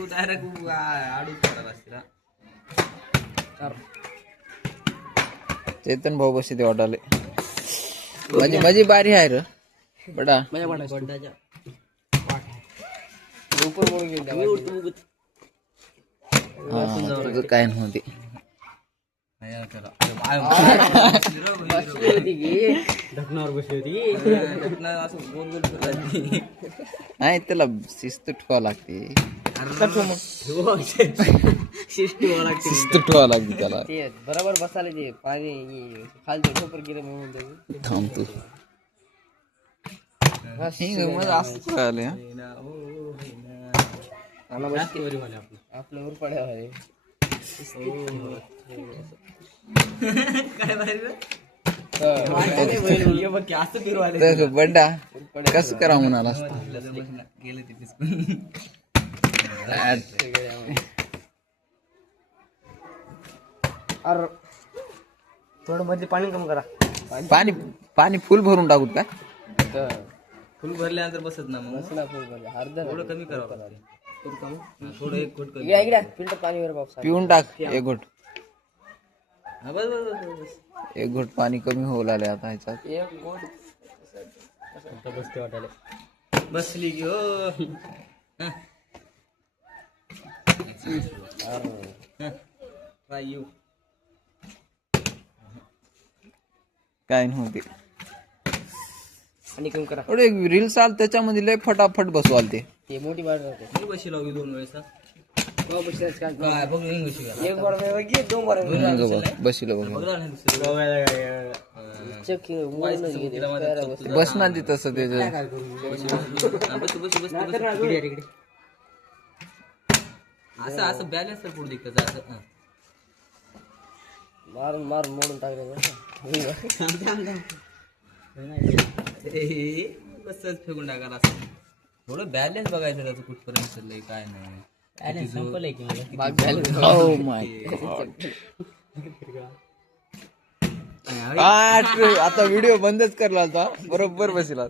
तू direct आडूच पडत असते ना. चेतन भाऊ बस ते वाटाले माझी बारी आहे रे बडा तुझं काय नव्हती ढकनावर बसली होती असं गोल गोल फिरला. नाही त्याला शिस्त ठेवा लागते शिस्त ठेवा लागते त्याला ते बरोबर बसायला ते पाणी खालचे ठोकर गेलं म्हणून थांब तू मला असं कळालं आपलं वर पड्या बड्डा कसं करा म्हणाला गेले ते अरे थोडं मध्ये पाणी कमी करा. पाणी फुल भरून टाकू का फुल भरल्यानंतर बसत ना मग थोडं कमी करावं. थोडं एक घोट कमी. फिल्टर पाणी वर बाप पिऊन टाक एक घोट हा, बस बस बस बस. एक घोट पाणी कमी होऊ लागले आता ह्याच्यात एक गोड बसते वाटायला बसली की हो. यू काय नव्हते आणि कमी करा. एवढे रील्स आल त्याच्यामध्ये लय फटाफट बसवाल ते मोठी बाट राहते. बशी लावली 2 वेळेस. काय बघ इंग्लिश एक बार में घे 2 बार बसलो बघ चेक बस ना ती तसं त्याचं असं असं बॅलन्स तर पुढे दिसतं असं. मारून मारून मोडून टाकले बसच फेकून टाकायला असं. थोडं बॅलन्स बघायचं त्याचं कुठपर्यंत चाललंय काय नाही. संपलंय की मला Oh my God. आता व्हिडिओ बंदच करला होता बरोबर बसला